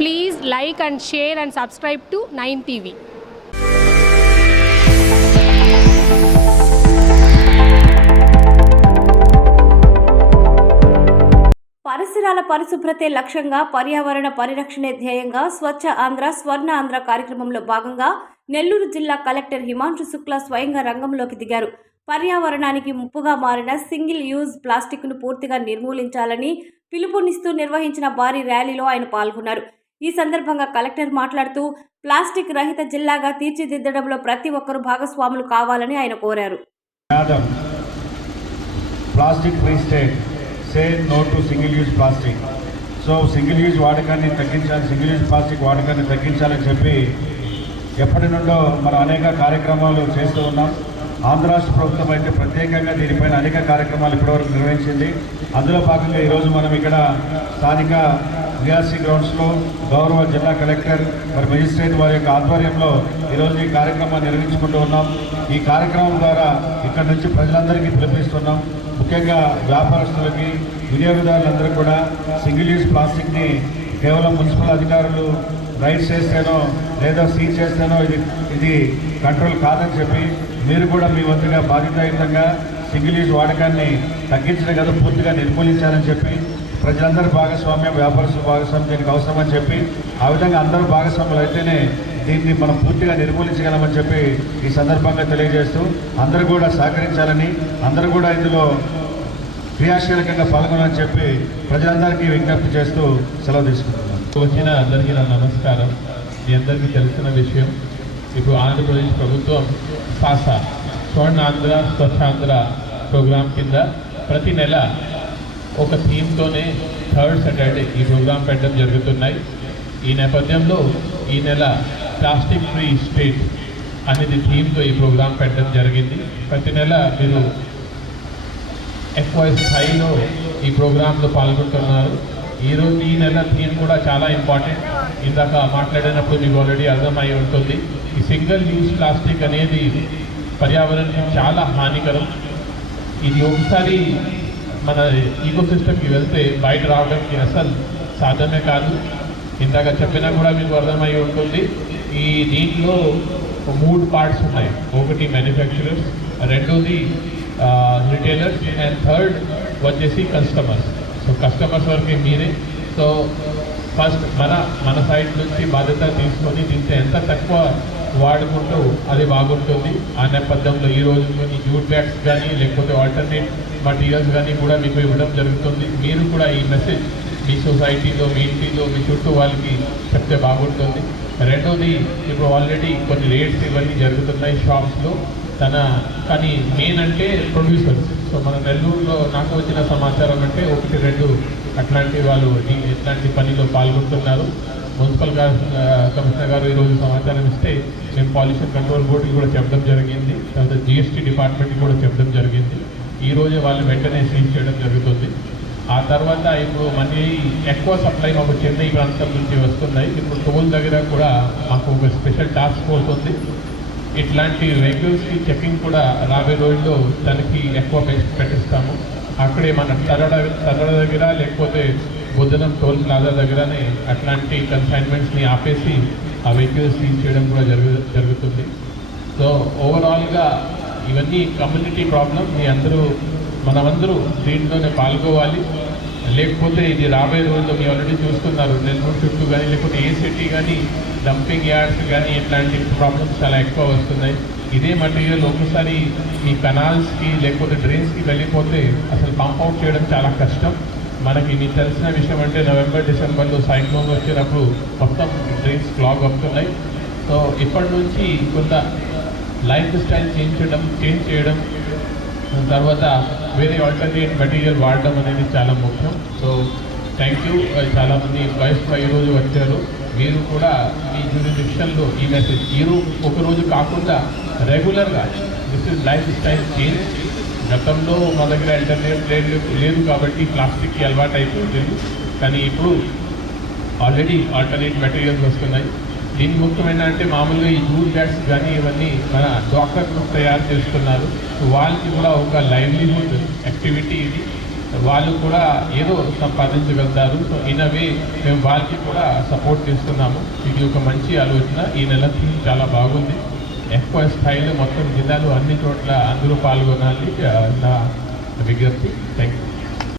Please like and share and subscribe to 9 TV. పరిసరాల పరిశుభ్రతే లక్ష్యంగా పర్యావరణ పరిరక్షణే ధ్యేయంగా స్వచ్ఛ ఆంధ్ర స్వర్ణ ఆంధ్ర కార్యక్రమంలో భాగంగా నెల్లూరు జిల్లా కలెక్టర్ హిమాంశు శుక్లా స్వయంగా రంగంలోకి దిగారు. పర్యావరణానికి ముప్పుగా మారిన సింగిల్ యూజ్ ప్లాస్టిక్ను పూర్తిగా నిర్మూలించాలని పిలుపునిస్తూ నిర్వహించిన భారీ ర్యాలీలో ఆయన పాల్గొన్నారు. ఈ సందర్భంగా కలెక్టర్ మాట్లాడుతూ ప్లాస్టిక్ రహిత జిల్లాగా తీర్చిదిద్దడంలో ప్రతి ఒక్కరూ భాగస్వాములు కావాలని ఆయన కోరారు. Plastic free state, say no to single use plastic. So single use వాడకాన్ని తగ్గించాలి, సింగిల్ యూజ్ ప్లాస్టిక్ వాడకాన్ని తగ్గించాలని చెప్పి ఎప్పటి నుండో మనం అనేక కార్యక్రమాలు చేస్తూ ఉన్నాం. ఆంధ్ర రాష్ట్ర ప్రభుత్వం అయితే ప్రత్యేకంగా దీనిపైన అనేక కార్యక్రమాలు ఇప్పటివరకు నిర్వహించింది. అందులో భాగంగా ఈరోజు మనం ఇక్కడ స్థానిక విఆర్సీ గ్రౌండ్స్లో గౌరవ జిల్లా కలెక్టర్ మెజిస్ట్రేట్ వారి యొక్క ఆధ్వర్యంలో ఈరోజు ఈ కార్యక్రమాన్ని నిర్వహించుకుంటూ ఉన్నాం. ఈ కార్యక్రమం ద్వారా ఇక్కడ నుంచి ప్రజలందరికీ పిలుపునిస్తున్నాం. ముఖ్యంగా వ్యాపారస్తులకి, వినియోగదారులందరూ కూడా సింగిల్ యూజ్ ప్లాస్టిక్ని కేవలం మున్సిపల్ అధికారులు రైడ్ చేస్తేనో లేదా సీజ్ చేస్తేనో ఇది కంట్రోల్ కాదని చెప్పి మీరు కూడా మీ వంతుగా బాధ్యతాయుతంగా సింగిల్ యూజ్ వాడకాన్ని తగ్గించడం కదా పూర్తిగా నిర్మూలించాలని చెప్పి ప్రజలందరూ భాగస్వామ్యం, వ్యాపారస్తుల భాగస్వామ్యం దీనికి అవసరమని చెప్పి ఆ విధంగా అందరూ భాగస్వాములు అయితేనే దీన్ని మనం పూర్తిగా నిర్మూలించగలమని చెప్పి ఈ సందర్భంగా తెలియజేస్తూ అందరూ కూడా సహకరించాలని, అందరూ కూడా ఇందులో క్రియాశీలకంగా పాల్గొనాలని చెప్పి ప్రజలందరికీ విజ్ఞప్తి చేస్తూ సెలవు తీసుకుంటున్నాను. వచ్చిన అందరికీ నా నమస్కారం. మీ అందరికీ తెలిసిన విషయం, ఇప్పుడు ఆంధ్రప్రదేశ్ ప్రభుత్వం సాసా స్వర్ణ ఆంధ్ర స్వచ్ఛాంధ్ర ప్రోగ్రాం కింద ప్రతి నెల ఒక థీమ్తోనే థర్డ్ సాటర్డే ఈ ప్రోగ్రాం పెట్టడం జరుగుతున్నాయి. ఈ నేపథ్యంలో ఈ నెల ప్లాస్టిక్ ఫ్రీ స్టేట్ అనేది థీమ్తో ఈ ప్రోగ్రాం పెట్టడం జరిగింది. ప్రతి నెల మీరు ఎక్కువ స్థాయిలో ఈ ప్రోగ్రాంలో పాల్గొంటున్నారు. ఈరోజు ఈ నెల థీమ్ కూడా చాలా ఇంపార్టెంట్. ఇందాక మాట్లాడినప్పుడు మీకు ఆల్రెడీ అర్థమై ఉంటుంది. ఈ సింగిల్ యూజ్ ప్లాస్టిక్ అనేది పర్యావరణానికి చాలా హానికరం. ఇది ఒకసారి మన ఈకోసిస్టమ్కి వెళ్తే బయట రావడానికి అసలు సాధ్యమే కాదు. ఇందాక చెప్పినా కూడా మీకు అర్థమై ఉంటుంది. ఈ దీంట్లో 3 పార్ట్స్ ఉన్నాయి. ఒకటి మ్యానుఫ్యాక్చరర్స్, రెండోది రిటైలర్స్ అండ్ థర్డ్ వచ్చేసి కస్టమర్స్. సో కస్టమర్స్ వరకే మీరే. సో ఫస్ట్ మన సైడ్ నుంచి బాధ్యత తీసుకొని దీంతో ఎంత తక్కువ వాడుకుంటూ అది బాగుంటుంది. ఆ నేపథ్యంలో ఈ రోజు కొన్ని జూట్ బ్యాగ్స్ కానీ లేకపోతే ఆల్టర్నేట్ మటీరియల్స్ కానీ కూడా మీకు ఇవ్వడం జరుగుతుంది. మీరు కూడా ఈ మెసేజ్ మీ సొసైటీలో, మీ ఇంటిలో, మీ చుట్టూ వాళ్ళకి చెప్తే బాగుంటుంది. రెండోది, ఇప్పుడు ఆల్రెడీ కొన్ని రేట్స్ ఇవన్నీ జరుగుతున్నాయి షాప్స్లో. కానీ మెయిన్ అంటే ప్రొడ్యూసర్స్. సో మన నెల్లూరులో నాకు వచ్చిన సమాచారం అంటే 1-2 అట్లాంటి వాళ్ళు ఇట్లాంటి పనిలో పాల్గొంటున్నారు. మున్సిపల్ కమిషనర్ గారు ఈరోజు సమాచారం ఇస్తే మేము పొల్యూషన్ కంట్రోల్ బోర్డుకి కూడా చెప్పడం జరిగింది, తర్వాత జిఎస్టీ డిపార్ట్మెంట్కి కూడా చెప్పడం జరిగింది. ఈరోజే వాళ్ళు వెంటనే సీజ్ చేయడం జరుగుతుంది. ఆ తర్వాత ఇప్పుడు మళ్ళీ ఎక్కువ సప్లై మాకు చెన్నై ప్రాంతం నుంచి వస్తున్నాయి. ఇప్పుడు టోల్ దగ్గర కూడా మాకు ఒక స్పెషల్ టాస్క్ ఫోర్స్ ఉంది. ఇట్లాంటి వెహికల్స్కి చెకింగ్ కూడా రాబోయే రోజుల్లో దానికి ఎక్కువ పెట్టిస్తాము. అక్కడే మన తరడ దగ్గర లేకపోతే బుద్ధనం టోల్ ప్లాజా దగ్గరనే అట్లాంటి కన్సైన్మెంట్స్ని ఆపేసి ఆ వెహికల్స్ సీజ్ చేయడం కూడా జరుగుతుంది. సో ఓవరాల్గా ఇవన్నీ కమ్యూనిటీ ప్రాబ్లం. మనమందరూ దీంట్లోనే పాల్గొవాలి. లేకపోతే ఇది రాబోయే రోజుల్లో మీరు ఆల్రెడీ చూస్తున్నారు, నెల్లూరు చుట్టూ కానీ లేకపోతే ఏ సిటీ కానీ డంపింగ్ యార్డ్స్ కానీ ఇట్లాంటి ప్రాబ్లమ్స్ చాలా ఎక్కువ వస్తున్నాయి. ఇదే మటీరియల్ ఒకసారి ఈ కెనాల్స్కి లేకపోతే డ్రైన్స్కి వెళ్ళిపోతే అసలు పంప్ అవుట్ చేయడం చాలా కష్టం. మనకి మీకు తెలిసిన విషయం అంటే నవంబర్, డిసెంబర్లో సైక్లోన్ వచ్చినప్పుడు మొత్తం డ్రైన్స్ క్లాగ్ అవుతున్నాయి. సో ఇప్పటి నుంచి కొంత లైఫ్ స్టైల్ చేంజ్ చేయడం, తర్వాత వేరే ఆల్టర్నేట్ మెటీరియల్ వాడడం అనేది చాలా ముఖ్యం. So thank you. చాలామంది ఎంప్లాయీస్ కూడా ఈరోజు వచ్చారు. మీరు కూడా మీ జ్యూరిడిక్షన్లో ఈ మెసేజ్ ఒకరోజు కాకుండా రెగ్యులర్గా this is life style change. గతంలో మా దగ్గర ఆల్టర్నేట్ లేదు కాబట్టి ప్లాస్టిక్కి అలవాటు అయిపోతుంది. కానీ ఇప్పుడు ఆల్రెడీ ఆల్టర్నేట్ మెటీరియల్స్ వస్తున్నాయి. దీని ముఖ్యమైన అంటే మామూలుగా ఈ జూట్ బ్యాగ్స్ కానీ ఇవన్నీ మన డాక్టర్లు తయారు చేస్తున్నారు. వాళ్ళకి కూడా ఒక లైవ్లీహుడ్ యాక్టివిటీ ఇది. వాళ్ళు కూడా ఏదో సంపాదించగలుగుతారు. సో ఇన్ వే మేము వాళ్ళకి కూడా సపోర్ట్ చేస్తున్నాము. ఇది ఒక మంచి ఆలోచన. ఈ నెల థీమ్ చాలా బాగుంది. ఎక్కువ స్థాయిలో మొత్తం జిల్లాలో అన్ని చోట్ల అందరూ పాల్గొనాలి నా విజ్ఞప్తి. Thank you.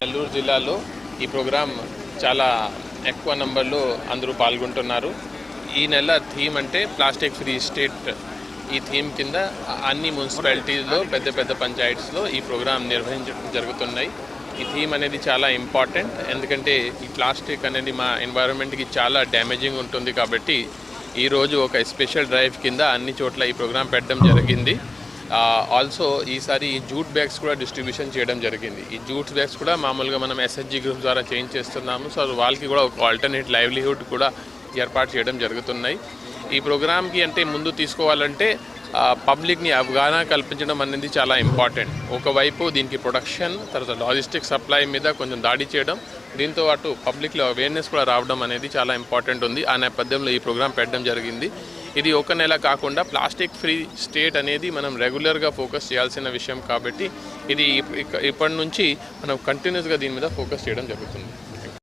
నెల్లూరు జిల్లాలో ఈ ప్రోగ్రాం చాలా ఎక్కువ నంబర్లో అందరూ పాల్గొంటున్నారు. ఈ నెల థీమ్ అంటే ప్లాస్టిక్ ఫ్రీ స్టేట్. ఈ థీమ్ కింద అన్ని మున్సిపాలిటీస్లో పెద్ద పెద్ద పంచాయత్స్లో ఈ ప్రోగ్రాం నిర్వహించడం జరుగుతున్నాయి. ఈ థీమ్ అనేది చాలా ఇంపార్టెంట్, ఎందుకంటే ఈ ప్లాస్టిక్ అనేది మా ఎన్వైరన్మెంట్కి చాలా డ్యామేజింగ్ ఉంటుంది. కాబట్టి ఈరోజు ఒక స్పెషల్ డ్రైవ్ కింద అన్ని చోట్ల ఈ ప్రోగ్రాం పెట్టడం జరిగింది. ఆల్సో ఈసారి ఈ జూట్ బ్యాగ్స్ కూడా డిస్ట్రిబ్యూషన్ చేయడం జరిగింది. ఈ జూట్ బ్యాగ్స్ కూడా మామూలుగా మనం ఎస్ఎస్జి గ్రూప్ ద్వారా చేంజ్ చేస్తున్నాము. సో వాళ్ళకి కూడా ఒక ఆల్టర్నేట్ లైవ్లీహుడ్ కూడా ఏర్పాటు చేయడం జరుగుతున్నాయి. ఈ ప్రోగ్రామ్కి అంటే ముందు తీసుకోవాలంటే పబ్లిక్ని అవగాహన కల్పించడం అనేది చాలా ఇంపార్టెంట్. ఒకవైపు దీనికి ప్రొడక్షన్, తర్వాత లాజిస్టిక్ సప్లై మీద కొంచెం దాడి చేయడం, దీంతో పాటు పబ్లిక్లో అవేర్నెస్ కూడా రావడం అనేది చాలా ఇంపార్టెంట్ ఉంది. ఆ నేపథ్యంలో ఈ ప్రోగ్రాం పెట్టడం జరిగింది. ఇది ఒక నెల కాకుండా ప్లాస్టిక్ ఫ్రీ స్టేట్ అనేది మనం రెగ్యులర్గా ఫోకస్ చేయాల్సిన విషయం. కాబట్టి ఇది ఇప్పటి నుంచి మనం కంటిన్యూస్గా దీని మీద ఫోకస్ చేయడం జరుగుతుంది.